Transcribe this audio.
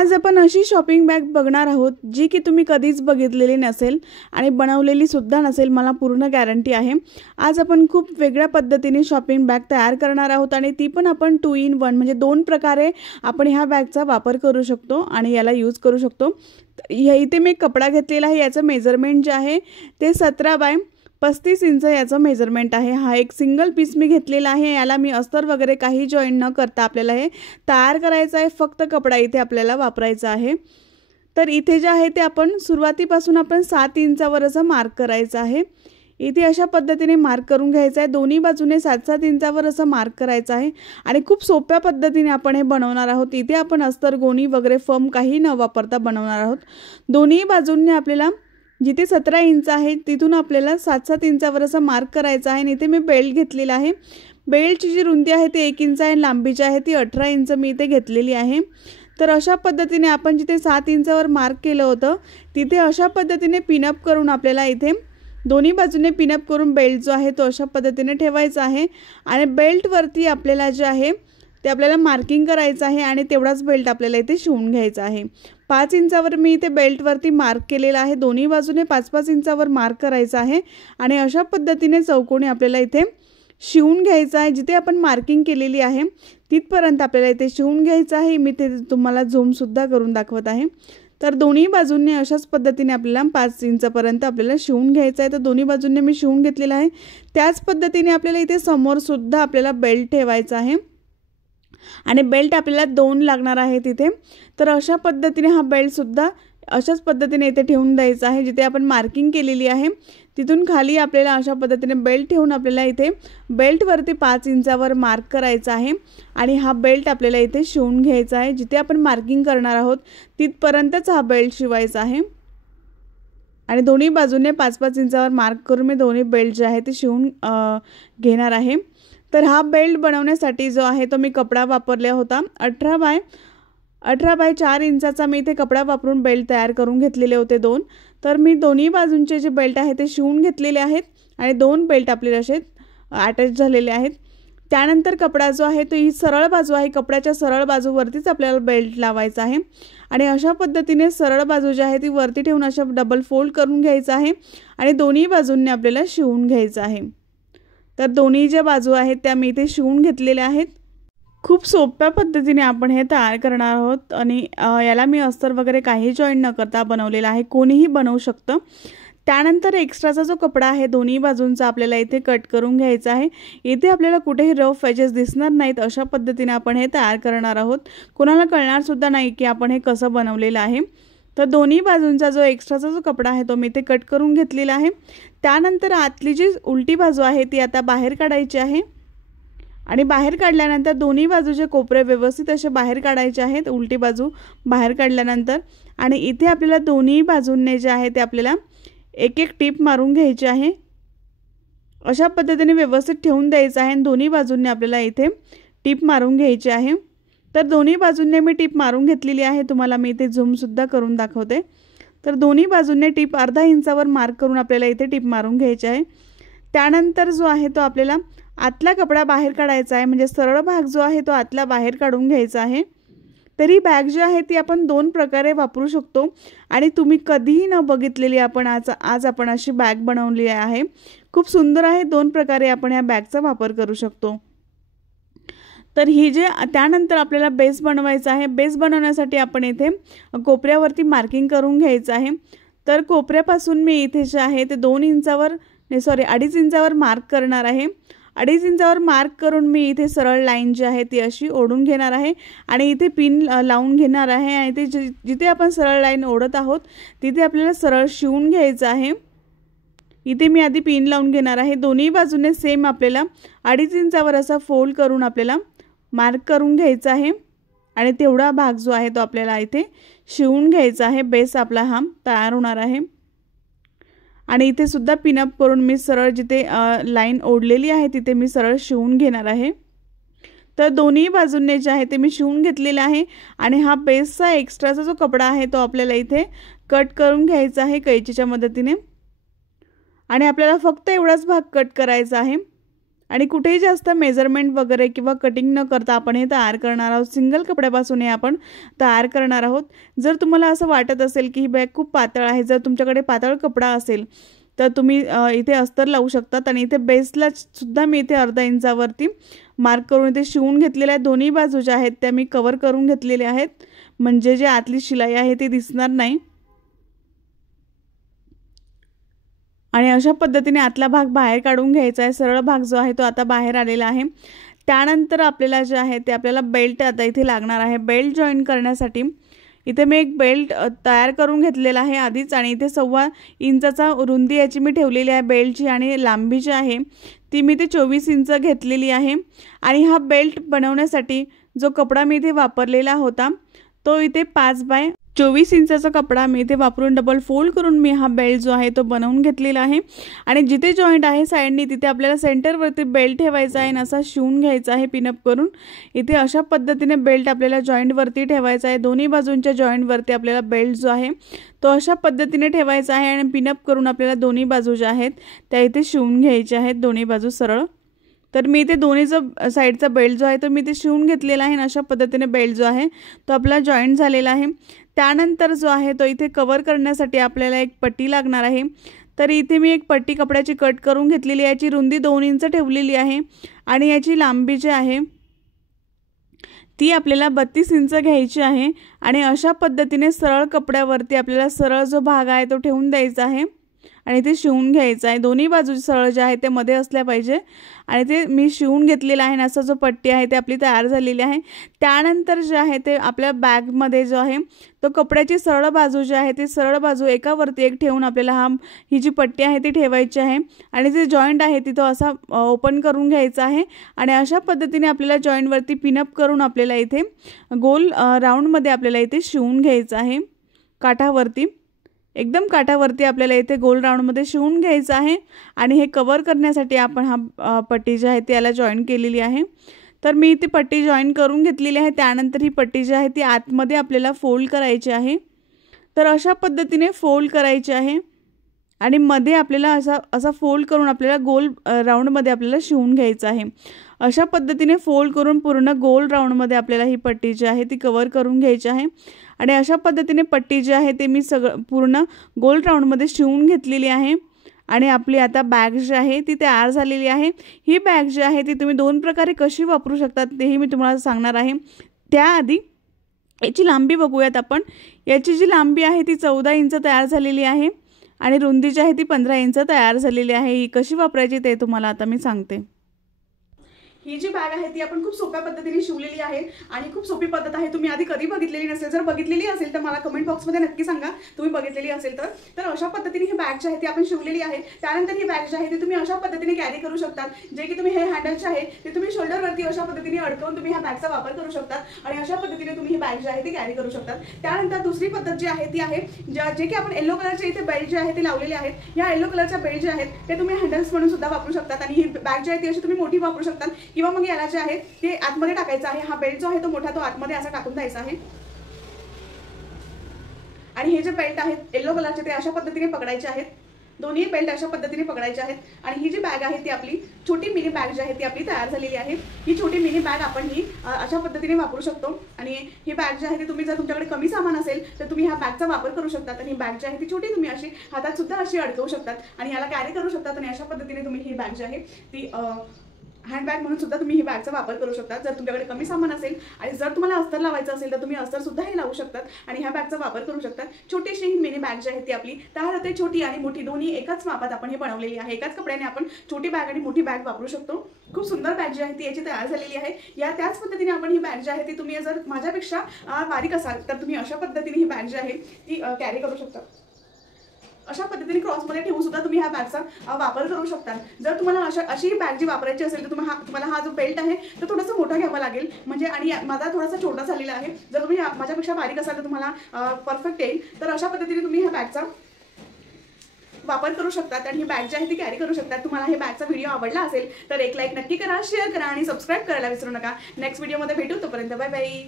आज आपण अशी शॉपिंग बॅग बघणार आहोत जी की तुम्ही कधीच बघितलेली नसेल आणि बनवलेली सुद्धा नसेल, मला पूर्ण गॅरंटी आहे। आज आपण खूप वेगळ्या पद्धतीने शॉपिंग बॅग तयार करणार आहोत आणि ती पण आपण 2 in 1 म्हणजे दोन प्रकारे आपण ह्या बॅगचा वापर करू शकतो आणि याला यूज करू शकतो। इथे मी कपडा घेतलेला आहे, याचं मेजरमेंट जे आहे ते 17 बाय 35 इंच याचं मेजरमेंट आहे। हा एक सिंगल पीस मी घेतलेला आहे। याला मी अस्तर वगैरे काही जॉईंट न करता आपल्याला हे तयार करायचं आहे, फक्त कपडा इथे आपल्याला वापरायचा आहे। तर इथे जे आहे ते आपण सुरुवातीपासून आपण 7 इंचावर असं मार्क करायचं आहे। इथे अशा पद्धतीने मार्क करून घ्यायचं आहे, दोन्ही बाजूने 7-7 इंचावर असं मार्क करायचं आहे आणि खूप सोप्या पद्धतीने आपण हे बनवणार आहोत। इथे आपण अस्तर गोणी वगैरे फर्म काही न वापरता बनवणार आहोत। दोन्ही बाजूंनी आपल्याला जिथे 17 इंच आहे तिथून आपल्याला 7-7 इंचावर असं मार्क करायचं आहे। आणि इथे मी बेल्ट घेतलेला आहे। बेल्टची जी रुंदी आहे ती 1 इंच आहे आणि लांबी जी आहे ती 18 इंच मी इथे घेतलेली आहे। तर अशा पद्धतीने आपण जिथे 7 इंचावर मार्क केलं होतं तिथे अशा पद्धतीने पिनअप करून आपल्याला इथे दोन्ही बाजूने पिनअप करून बेल्ट जो आहे तो अशा पद्धतीने ठेवायचा आहे आणि बेल्टवरती आपल्याला जे आहे ते आपल्याला मार्किंग करायचं आहे आणि तेवढाच बेल्ट आपल्याला इथे शिवून घ्यायचा आहे। 5 इंचावर मी इथे बेल्टवरती मार्क केलेला आहे, दोन्ही बाजूने 5-5 इंचावर मार्क करायचा आहे आणि अशा पद्धतीने चौकोनी आपल्याला इथे शिवून घ्यायचं आहे। जिथे आपण मार्किंग केलेली आहे तिथपर्यंत आपल्याला इथे शिवून घ्यायचं आहे। मी ते तुम्हाला झूम सुद्धा करून दाखवत आहे। तर दोन्ही बाजूंनी अशाच पद्धतीने आपल्याला 5 इंचापर्यंत आपल्याला शिवून घ्यायचं आहे। तर दोन्ही बाजूंनी मी शिवून घेतलेला आहे। त्याच पद्धतीने आपल्याला इथे समोर सुद्धा आपल्याला बेल्ट ठेवायचा आहे आणि बेल्ट आपल्याला 2 लागणार आहे तिथे। तर अशा पद्धतीने हा बेल्ट सुद्धा अशाच पद्धतीने इथे ठेवून द्यायचा आहे। जिथे आपण मार्किंग केलेली आहे तिथून खाली आपल्याला अशा पद्धतीने बेल्ट ठेवून आपल्याला इथे बेल्टवरती 5 इंचावर मार्क करायचा आहे आणि हा बेल्ट आपल्याला इथे शिवून घ्यायचा आहे। जिथे आपण मार्किंग करणार आहोत तिथपर्यंतच हा बेल्ट शिवायचा आहे आणि दोन्ही बाजूने 5-5 इंचावर मार्क करून मी दोन्ही बेल्ट जे आहे ते शिवून घेणार आहे। तर हा बेल्ट बनवण्यासाठी जो आहे तो मी कपडा वापरला होता 18 बाय 4 इंचाचा मी इथे कपडा वापरून बेल्ट तयार करून घेतलेले होते 2। तर मी दोन्ही बाजूंचे जे बेल्ट आहे ते शिवून घेतलेले आहेत आणि 2 बेल्ट आपले असे अटॅच झालेले आहेत। त्यानंतर कपडा जो आहे तो ही सरळ बाजू आहे, कपड्याच्या सरळ बाजूवरतीच आपल्याला बेल्ट लावायचा आहे आणि अशा पद्धतीने सरळ बाजू जी आहे ती वरती ठेवून अशा डबल फोल्ड करून घ्यायचं आहे आणि दोन्ही बाजूंनी आपल्याला शिवून घ्यायचं आहे। तर दोन्ही ज्या बाजू आहेत त्या मी इथे शिवून घेतलेल्या आहेत। खूप सोप्या पद्धतीने आपण हे तयार करणार आहोत आणि याला मी अस्तर वगैरे काही जॉईंट न करता बनवलेला आहे, कोणीही बनवू शकतं। त्यानंतर एक्स्ट्राचा जो कपडा आहे दोन्ही बाजूंचा आपल्याला इथे कट करून घ्यायचा आहे। इथे आपल्याला कुठेही रफ एजेस दिसणार नाहीत, अशा पद्धतीने आपण हे तयार करणार आहोत। कोणाला कळणार सुद्धा नाही की आपण हे कसं बनवलेलं आहे। तर दोन्ही बाजूंचा जो एक्स्ट्राचा जो कपडा आहे तो मी इथे कट करून घेतलेला आहे। त्यानंतर आतली जी उलटी बाजू आहे ती आता बाहेर काढायची आहे आणि बाहेर काढल्यानंतर दोन्ही बाजूचे कोपरे व्यवस्थित असे बाहेर काढायचे आहेत, उलटी बाजू बाहेर काढल्यानंतर। आणि इथे आपल्याला दोन्ही बाजूंनी जे आहे ते आपल्याला एक टीप मारून घ्यायची आहे। अशा पद्धतीने व्यवस्थित ठेवून द्यायचं आहे आणि दोन्ही बाजूंनी आपल्याला इथे टीप मारून घ्यायची आहे। तर दोन्ही बाजूंनी मी टीप मारून घेतलेली आहे, तुम्हाला मी इथे झूम सुद्धा करून दाखवते। तर दोन्ही बाजूंनी टीप अर्धा इंचावर मार्क करून आपल्याला इथे टीप मारून घ्यायची आहे। त्यानंतर जो आहे तो आपल्याला आतला कपडा बाहेर काढायचा आहे, म्हणजे सरळ भाग जो आहे तो आतला बाहेर काढून घ्यायचा आहे। तरी बॅग जी आहे ती आपण 2 प्रकारे वापरू शकतो आणि तुम्ही कधीही न बघितलेली आपण आज आपण अशी बॅग बनवली आहे। खूप सुंदर आहे, 2 प्रकारे आपण या बॅगचा वापर करू शकतो। तर ही जे त्यानंतर आपल्याला बेस बनवायचा आहे। बेस बनवण्यासाठी आपण इथे कोपऱ्यावरती मार्किंग करून घ्यायचं आहे। तर कोपऱ्यापासून मी इथे जे आहे ते 2.5 इंचावर मार्क करणार आहे। 2.5 इंचावर मार्क करून मी इथे सरळ लाईन जी आहे ती अशी ओढून घेणार आहे आणि इथे पिन लावून घेणार आहे आणि ते जिथे आपण सरळ लाईन ओढत आहोत तिथे आपल्याला सरळ शिवून घ्यायचं आहे। इथे मी आधी पिन लावून घेणार आहे। दोन्ही बाजूने सेम आपल्याला 2.5 इंचावर असा फोल्ड करून आपल्याला मार्क करून घ्यायचा आहे आणि तेवढा भाग जो आहे तो आपल्याला इथे शिवून घ्यायचा आहे। बेस आपला हा तयार होणार आहे आणि इथे सुद्धा पिनअप करून मी सरळ जिथे लाईन ओढलेली आहे तिथे मी सरळ शिवून घेणार आहे। तर दोन्ही बाजूंनी जे आहे ते मी शिवून घेतलेला आहे आणि हा बेसचा एक्स्ट्राचा जो कपडा आहे तो आपल्याला इथे कट करून घ्यायचा आहे कैचीच्या मदतीने आणि आपल्याला फक्त एवढाच भाग कट करायचा आहे आणि कुठेही जास्त मेजरमेंट वगैरे किंवा कटिंग न करता आपण हे तयार करणार आहोत। सिंगल कपड्यापासून हे आपण तयार करणार आहोत। जर तुम्हाला असं वाटत असेल की ही बॅग खूप पातळ आहे, जर तुमच्याकडे पातळ कपडा असेल तर तुम्ही इथे अस्तर लावू शकतात। आणि इथे बेसला सुद्धा मी इथे अर्धा इंचावरती मार्क करून इथे शिवून घेतलेले आहे। दोन्ही बाजू ज्या आहेत त्या मी कव्हर करून घेतलेले आहेत, म्हणजे जे आतली शिलाई आहे ती दिसणार नाही। आणि अशा पद्धतीने आतला भाग बाहेर काढून घ्यायचा आहे। सरळ भाग जो आहे तो आता बाहेर आलेला आहे। त्यानंतर आपल्याला जे आहे ते आपल्याला बेल्ट आता इथे लागणार आहे। बेल्ट जॉईन करण्यासाठी इथे मी एक बेल्ट तयार करून घेतलेला आहे आधीच, आणि इथे 1.25 इंचाचा रुंदी याची मी ठेवलेली आहे बेल्टची, आणि लांबी जी आहे ती मी इथे 24 इंच घेतलेली आहे। आणि हा बेल्ट बनवण्यासाठी जो कपडा मी इथे वापरलेला होता तो इथे 5 बाय 24 इंचाचा कपडा मी इथे वापरून डबल फोल्ड करून मी हा बेल्ट जो आहे तो बनवून घेतलेला आहे। आणि जिथे जॉईंट आहे साइडनी तिथे आपल्याला सेंटरवरती बेल्ट ठेवायचा आहे आणि असा शिवून घ्यायचा आहे पिनअप करून। इथे अशा पद्धतीने बेल्ट आपल्याला जॉईंटवरती ठेवायचा आहे। दोन्ही बाजूंच्या जॉईंटवरती आपल्याला बेल्ट जो आहे तो अशा पद्धतीने ठेवायचा आहे आणि पिनअप करून आपल्याला दोन्ही बाजू ज्या आहेत त्या इथे शिवून घ्यायच्या आहेत, दोन्ही बाजू सरळ। तर मी इथे दोन्ही साइडचा बेल्ट जो आहे तो मी इथे शिवून घेतलेला आहे आणि अशा पद्धतीने बेल्ट जो आहे तो आपला जॉईंट झालेला आहे। त्यानंतर जो आहे तो इथे कव्हर करण्यासाठी आपल्याला एक पट्टी लागणार आहे। तर इथे मी एक पट्टी कपड्याची कट करून घेतलेली आहे। याची रुंदी 2 इंच ठेवलेली आहे आणि याची लांबी जी आहे ती आपल्याला 32 इंच घ्यायची आहे। आणि अशा पद्धतीने सरळ कपड्यावरती आपल्याला सरळ जो भाग आहे तो ठेवून द्यायचा आहे आणि ते शिवून घ्यायचं आहे। दोन्ही बाजू सरळ जे आहे ते मध्ये असल्या पाहिजे आणि ते मी शिवून घेतलेला आहे। असा जो पट्टी आहे ते आपली तयार झालेली आहे। त्यानंतर जे आहे ते आपल्या बॅगमध्ये जो आहे तो कपड्याची सरळ बाजू जी आहे ती सरळ बाजू एकावरती एक ठेवून आपल्याला ही जी पट्टी आहे ती ठेवायची आहे आणि जे जॉईंट आहे तिथं असा ओपन करून घ्यायचा आहे। आणि अशा पद्धतीने आपल्याला जॉईंटवरती पिनअप करून आपल्याला इथे गोल राऊंडमध्ये आपल्याला इथे शिवून घ्यायचं आहे। काठावरती एकदम काठावरती आपल्याला इथे गोल राऊंडमध्ये शिवून घ्यायचं आहे। आणि हे कव्हर करण्यासाठी आपण हा पट्टी जी आहे ती याला जॉईन केलेली आहे। तर मी इथे पट्टी जॉईन करून घेतलेली आहे। त्यानंतर ही पट्टी जी आहे ती आतमध्ये आपल्याला फोल्ड करायची आहे। तर अशा पद्धतीने फोल्ड करायची आहे आणि मध्ये आपल्याला असा फोल्ड करून आपल्याला गोल राऊंडमध्ये आपल्याला शिवून घ्यायचं आहे। अशा पद्धतीने फोल्ड करून पूर्ण गोल राऊंडमध्ये आपल्याला ही पट्टी जी आहे ती कव्हर करून घ्यायची आहे। आणि अशा पद्धतीने पट्टी जी आहे ते मी पूर्ण गोल राऊंडमध्ये शिवून घेतलेली आहे। आणि आपली आता बॅग जी आहे ती तयार झालेली आहे। ही बॅग जी आहे ती तुम्ही 2 प्रकारे कशी वापरू शकतात तेही मी तुम्हाला सांगणार आहे। त्याआधी याची लांबी बघूयात आपण। याची जी लांबी आहे ती 14 इंच तयार झालेली आहे आणि रुंदी जी आहे ती 15 इंच तयार झालेली आहे। ही कशी वापरायची ते तुम्हाला आता मी सांगते। ही जी बॅग आहे ती आपण खूप सोप्या पद्धतीने शिवलेली आहे आणि खूप सोपी पद्धत आहे। तुम्ही आधी कधी बघितलेली नसेल, जर बघितलेली असेल तर मला कमेंट बॉक्समध्ये नक्की सांगा तुम्ही बघितलेली असेल तर अशा पद्धतीने ही बॅग जी आहे ती आपण शिवलेली आहे। त्यानंतर ही बॅग जी आहे ती तुम्ही अशा पद्धतीने कॅरी करू शकता, जे की तुम्ही हे हँडल जे आहे ते तुम्ही शोल्डरवरती अशा पद्धतीने अडकवून तुम्ही ह्या बॅगचा वापर करू शकता आणि अशा पद्धतीने तुम्ही ही बॅग जी आहे ती कॅरी करू शकता। त्यानंतर दुसरी पद्धत जी आहे ती आहे जे की आपण येलो कलरचे इथे बेल्ट जे आहे ते लावलेले आहेत। या येलो कलरच्या बेल्ट जे आहेत ते तुम्ही हँडल्स म्हणून सुद्धा वापरू शकतात आणि ही बॅग जी आहे ती अशी तुम्ही मोठी वापरू शकता किंवा मग याला जे आहे ते आतमध्ये टाकायचं आहे। हा बेल्ट जो आहे तो मोठा तो आतमध्ये असा टाकून द्यायचा आहे आणि हे जे बेल्ट आहेत येलो कलरचे ते अशा पद्धतीने पकडायचे आहेत। दोन्ही बेल्ट अशा पद्धतीने पकडायचे आहेत आणि ही जी बॅग आहे ती आपली छोटी मिनी बॅग जी आहे ती आपली तयार झालेली आहे। ही छोटी मिनी बॅग आपण ही अशा पद्धतीने वापरू शकतो आणि ही बॅग जी आहे ती तुम्ही जर तुमच्याकडे कमी सामान असेल तर तुम्ही ह्या बॅगचा वापर करू शकता आणि ही बॅग जी आहे ती छोटी तुम्ही अशी हातात सुद्धा अशी अडकवू शकतात आणि याला कॅरी करू शकतात आणि अशा पद्धतीने तुम्ही ही बॅग जी आहे ती हँडबॅग म्हणून सुद्धा तुम्ही ही बॅगचा वापर करू शकता जर तुमच्याकडे कमी सामान असेल। आणि जर तुम्हाला अस्तर लावायचं असेल तर तुम्ही अस्तर सुद्धा हे लावू शकतात आणि ह्या बॅगचा वापर करू शकतात। छोटीशी ही मिनी बॅग जी आहे ती आपली तयार होते। छोटी आणि मोठी दोन्ही एकाच मापात आपण हे बनवलेली आहे। एकाच कपड्याने आपण छोटी बॅग आणि मोठी बॅग वापरू शकतो। खूप सुंदर बॅग जी आहे ती याची तयार झालेली आहे। या त्याच पद्धतीने आपण ही बॅग जी आहे ती तुम्ही जर माझ्यापेक्षा बारीक असाल तर तुम्ही अशा पद्धतीने ही बॅग जी आहे ती कॅरी करू शकता। अशा पद्धतीने क्रॉसमध्ये ठेवून सुद्धा तुम्ही ह्या बॅगचा वापर करू शकता। जर तुम्हाला अशी बॅग जी वापरायची असेल तर तुम्हाला हा जो बेल्ट आहे तो थोडासा मोठा घ्यावा लागेल, म्हणजे आणि माझा थोडासा छोटा झालेला आहे। जर तुम्ही माझ्यापेक्षा बारीक असाल तर तुम्हाला परफेक्ट येईल। तर अशा पद्धतीने तुम्ही ह्या बॅगचा वापर करू शकतात आणि ही बॅग जी आहे ती कॅरी करू शकतात। तुम्हाला हे बॅगचा व्हिडिओ आवडला असेल तर एक लाईक नक्की करा, शेअर करा आणि सबस्क्राईब करायला विसरू नका। नेक्स्ट व्हिडिओमध्ये भेटू, तोपर्यंत बाय बाय।